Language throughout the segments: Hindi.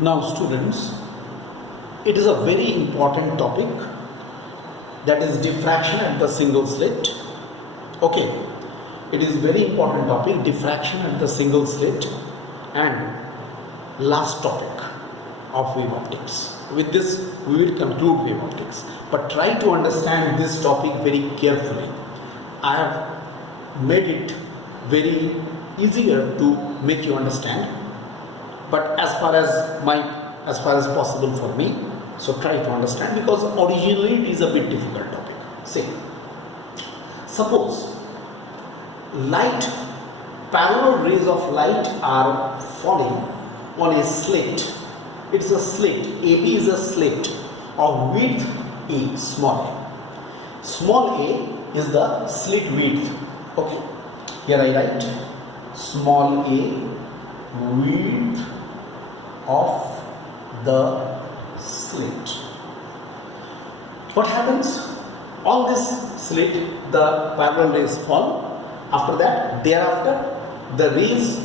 Now students, it is a very important topic, that is diffraction at the single slit. Okay, it is very important topic, diffraction at the single slit, and last topic of wave optics. With this we will conclude wave optics, but try to understand this topic very carefully. I have made it very easier to make you understand, but as far as possible for me, so try to understand, because originally it is a bit difficult topic. See, suppose light, parallel rays of light are falling on a slit. It's a slit, AB is a slit of width A, small a. Small a is the slit width. Okay, here I write small a, width of the slit. What happens? On this slit the parallel rays fall. After that, thereafter, the rays,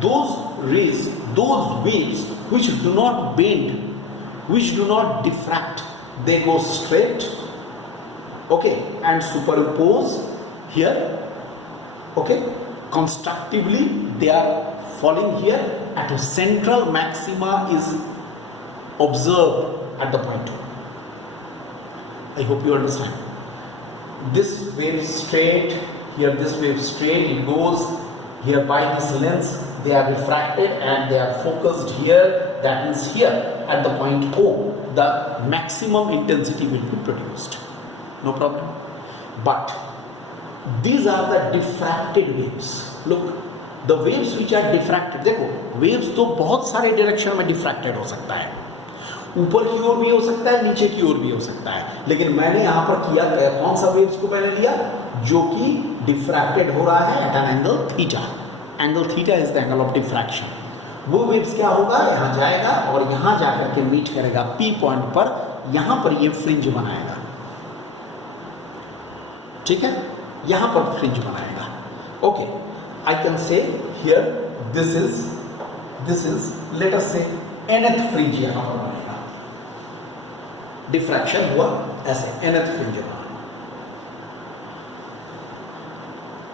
those waves which do not bend, which do not diffract, they go straight, okay, and superimpose here, okay, constructively they are falling here at a central maxima is observed at the point. I hope you understand. This wave straight, here this wave straight, it goes here by this lens, they are refracted and they are focused here, that means here at the point O, the maximum intensity will be produced. No problem. But these are the diffracted waves. Look, the waves which are diffracted, देखो waves तो बहुत सारे डायरेक्शन में diffracted हो सकता है, ऊपर की ओर भी हो सकता है, नीचे की ओर भी हो सकता है, लेकिन मैंने यहाँ पर किया कौन सा वेव्स को मैंने लिया, जो कि डिफ्रैक्टेड हो रहा है at an angle theta. Angle theta is the angle of diffraction. वो वेव्स क्या होगा, यहाँ जाएगा और यहाँ जाकर के मीट करेगा पी पॉइंट पर, यहाँ पर ये फ्रिंज बनाएगा. ठीक है, यहाँ पर फ्रिंज बनाएगा. Okay, I can say here this is let us से nth फ्रिंज यहाँ पर बनेगा. डिफ्रैक्शन हुआ ऐसे, nth फ्रिंज बना.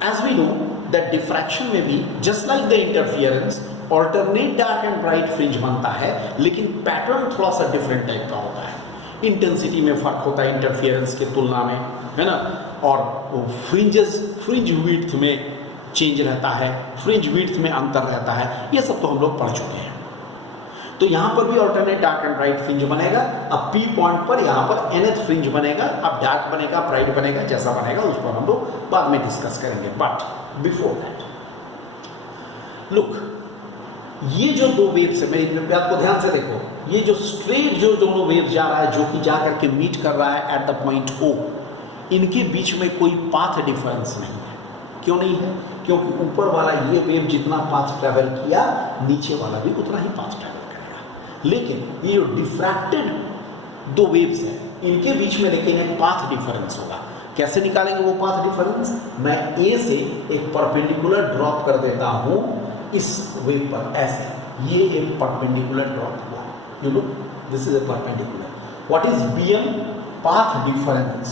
As we know that diffraction में भी just like the interference, alternate dark and bright fringe बनता है, लेकिन पैटर्न थोड़ा सा डिफरेंट टाइप का होता है. इंटेंसिटी में फर्क होता है इंटरफियरेंस के तुलना में, है ना, और फ्रिंज विड्थ में चेंज रहता है, फ्रिंज विड्थ में अंतर रहता है. ये सब तो हम लोग पढ़ चुके हैं. तो यहाँ पर भी alternate dark and bright fringe बनेगा. अब पी पॉइंट पर यहाँ पर nth फ्रिंज बनेगा. अब डार्क बनेगा, ब्राइट बनेगा, जैसा बनेगा उस पर हम लोग बाद में डिस्कस करेंगे. बट बिफोर दैट लुक, ये जो दो वेव्स है, मेरी बात को ध्यान से देखो, ये जो स्ट्रेट जो दोनों वेव्स जा रहा है, जो कि जा करके मीट कर रहा है एट द पॉइंट O, इनके बीच में कोई पाथ डिफरेंस नहीं है. क्यों नहीं है? क्योंकि ऊपर वाला ये वेव जितना पाथ ट्रेवल किया, नीचे वाला भी उतना ही पाथ ट्रेवल. लेकिन ये जो डिफ्रैक्टेड दो वेव्स हैं, इनके बीच में लेकिन एक पाथ डिफरेंस होगा. कैसे निकालेंगे वो पाथ डिफरेंस? मैं A से एक परपेंडिकुलर ड्रॉप कर देता हूं इस वेव पर, ऐसे. ये एक परपेंडिकुलर ड्रॉप हुआ. You look, this is a perpendicular. What is BM? Path difference.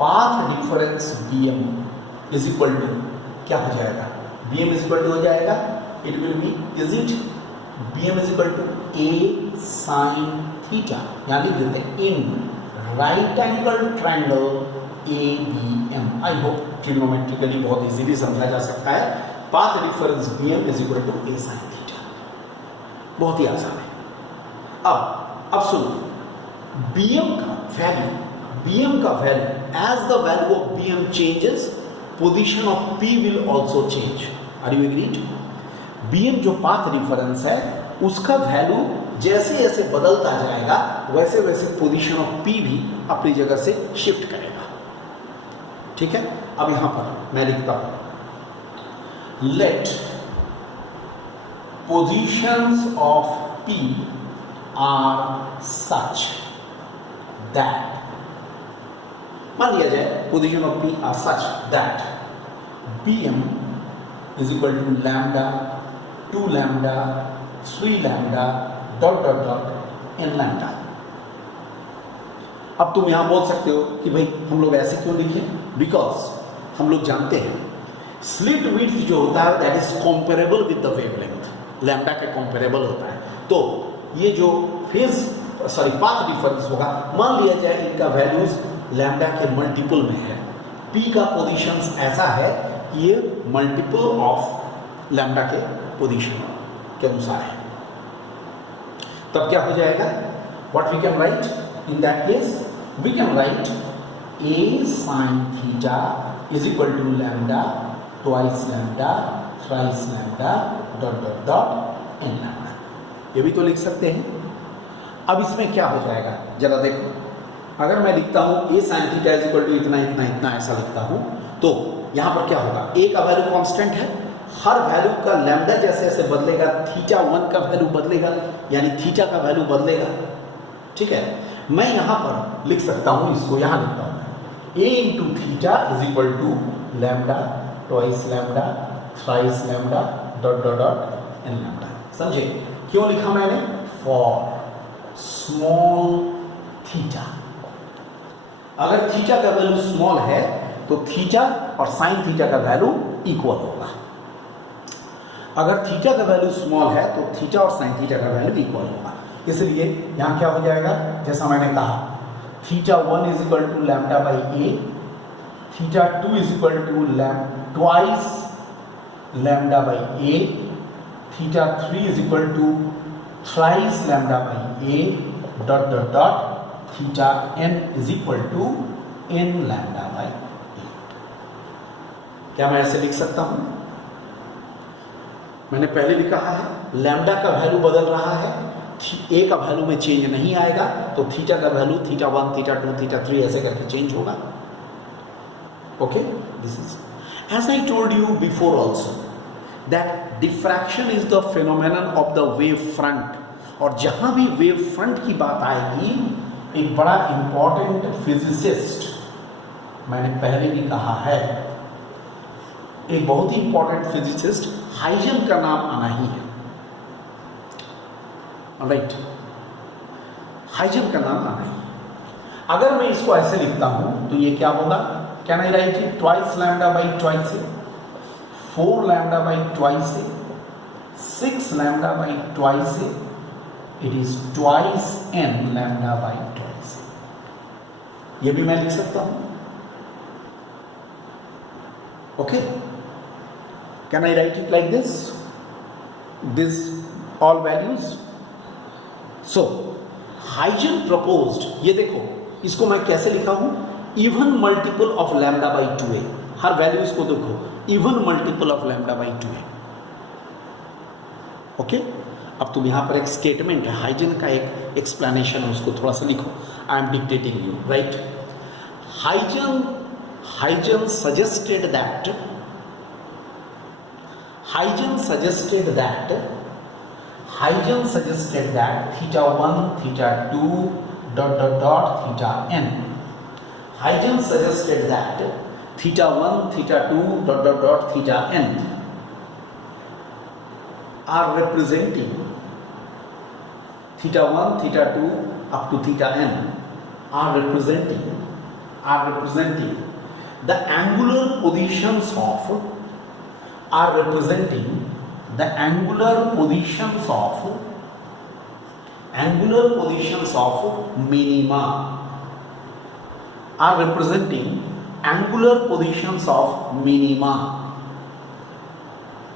Path difference BM is equal to क्या हो जाएगा? BM इज इक्वल टू हो जाएगा, it will be, is it BM is equal to A sin theta, यानी देते हैं in right angle triangle ABM. I hope trigonometrically बहुत इजीली समझा जा सकता है. Path difference BM is equal to A sin theta. बहुत ही आसान है. अब सुनो, BM का value as the value of BM changes, position of P will also change. Are you agreed? BM जो पाथ डिफरेंस है, उसका वैल्यू जैसे जैसे बदलता जाएगा, वैसे वैसे पोजीशन ऑफ P भी अपनी जगह से शिफ्ट करेगा. ठीक है, अब यहां पर मैं लिखता हूं, let positions of P are such that, मान लिया जाए position of P are such that BM is equal to lambda 2 lambda, 3 lambda, dot dot dot n lambda. अब तुम यहां बोल सकते हो कि भाई हम लोग ऐसे क्यों लिखे, बिकॉज हम लोग जानते हैं स्लिट विड्थ जो होता है that is comparable with the wavelength, lambda के कंपेरेबल होता है। तो ये जो पाथ डिफरेंस होगा, मान लिया जाए इनका वैल्यूज लैम्डा के मल्टीपल में है, p का पोजीशंस ऐसा है कि ये मल्टीपल ऑफ लैम्डा के पोजीशन के अनुसार है, तब क्या हो जाएगा, what we can write in that case, we can write a sin theta is equal to lambda twice lambda thrice lambda dot dot dot n lambda, ये भी तो लिख सकते हैं। अब इसमें क्या हो जाएगा जरा देखो, अगर मैं लिखता हूं a sin theta is equal to इतना इतना इतना ऐसा लिखता हूं, तो यहां पर क्या होगा, a का वैल्यू कांस्टेंट है, हर वैल्यू का लैम्डा जैसे जैसे बदलेगा थीटा 1 का वैल्यू बदलेगा, यानी थीटा का वैल्यू बदलेगा। ठीक है, मैं यहां पर लिख सकता हूं, इसको यहां लिखता हूं, a into theta is equal to lambda twice lambda thrice lambda dot dot dot n lambda. समझे क्यों लिखा मैंने, फॉर स्मॉल थीटा। अगर थीटा का वैल्यू स्मॉल है तो थीटा और साइन थीटा का वैल्यू इक्वल होगा, अगर थीटा का वैल्यू स्मॉल है तो थीटा और साइन थीटा का वैल्यू इक्वल होगा। इसलिए यहां क्या हो जाएगा, जैसा मैंने कहा, theta 1 is equal to lambda by a, theta 2 is equal to twice lambda by a, theta 3 is equal to thrice lambda by a dot dot dot, theta n is equal to n lambda by a. क्या मैं ऐसे लिख सकता हूं, मैंने पहले भी कहा है लैम्डा का वैल्यू बदल रहा है, ए का वैल्यू में चेंज नहीं आएगा, तो थीटा का वैल्यू थीटा 1 थीटा 2 थीटा 3 ऐसे करके चेंज होगा। Okay, this is as I told you before also that diffraction is the phenomenon of the wave front, और जहां भी वेव फ्रंट की बात आएगी, एक बड़ा इंपॉर्टेंट फिजिसिस्ट, मैंने पहले भी कहा है, एक बहुत ही इंपॉर्टेंट फिजिसिस्ट हाइजन का नाम आना ही है। राइट, हाइजन का नाम आना ही। अगर मैं इसको ऐसे लिखता हूं तो ये क्या होगा, can I write it twice lambda by twice a, 4 lambda by twice a, 6 lambda by twice a, it is twice n lambda by twice a. ये भी मैं लिख सकता हूं। Okay, can I write it like this all values. So Huygens proposed, ये देखो इसको मैं कैसे लिखा हूं, even multiple of lambda by 2a, हर वैल्यू इसको देखो, even multiple of lambda by 2a। Okay, अब तुम यहां पर एक स्टेटमेंट है, हाइजन का एक एक्सप्लेनेशन है, उसको थोड़ा सा लिखो। I am dictating you, right. Huygens suggested that theta 1 theta 2 dot dot dot theta n, Haydn suggested that theta 1 theta 2 dot dot dot theta n are representing theta 1 theta 2 up to theta n are representing the angular positions of minima, are representing angular positions of minima।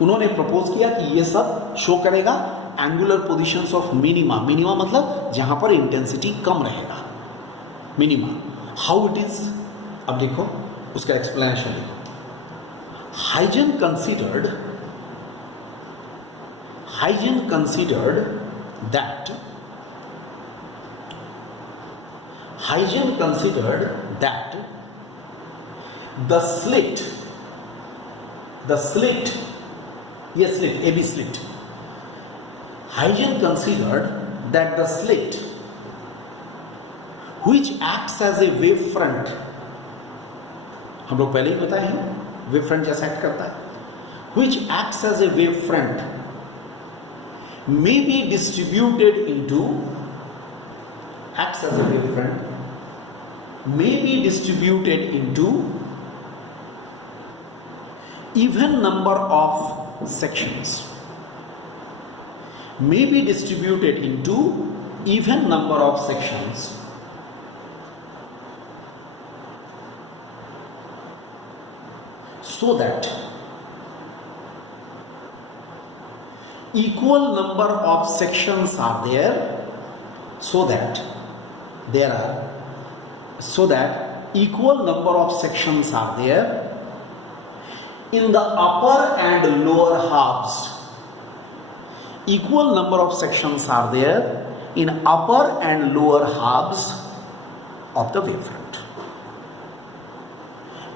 उन्होंने प्रपोज किया कि ये सब शो करेगा angular positions of minima. Minima मतलब जहां पर इंटेंसिटी कम रहेगा, मिनिमा। हाउ इट इज, अब देखो उसका एक्सप्लेनेशन देखो। Haydn considered that the slit, yes, slit, AB slit. Haydn considered that the slit which acts as a wave front, हम लोग पहले ही बताए हैं वेव फ्रंट जैसा एक्ट करता है, which acts as a wave front may be distributed into, acts as a wavefront, may be distributed into even number of sections. May be distributed into even number of sections so that equal number of sections are there, so that equal number of sections are there in the upper and lower halves. Equal number of sections are there in upper and lower halves of the wavefront.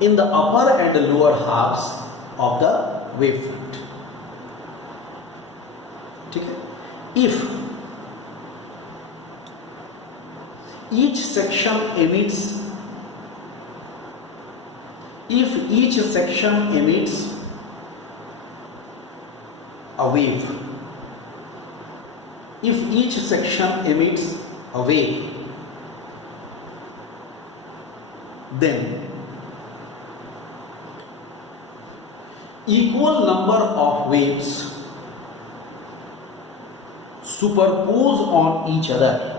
In the upper and lower halves of the wavefront. Okay? If each section emits a wave, if each section emits a wave, then equal number of waves superpose on each other.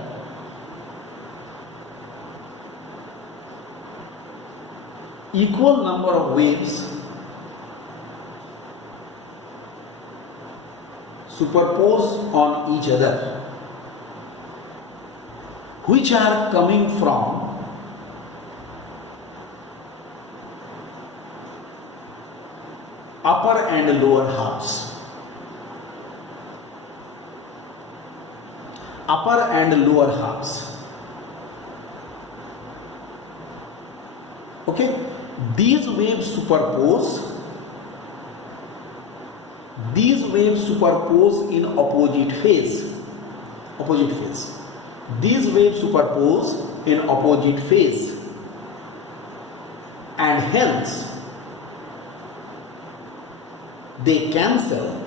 Equal number of waves superpose on each other, which are coming from upper and lower halves. Upper and lower halves. Okay, these waves superpose. These waves superpose in opposite phase. Opposite phase. These waves superpose in opposite phase, and hence they cancel,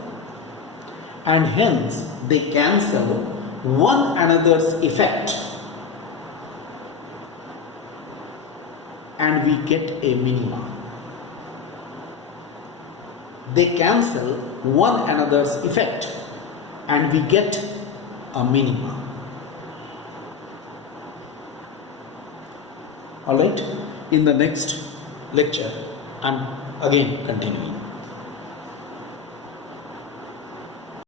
one another's effect, and we get a minima. They cancel one another's effect, and we get a minima. Alright, in the next lecture I'm again continuing.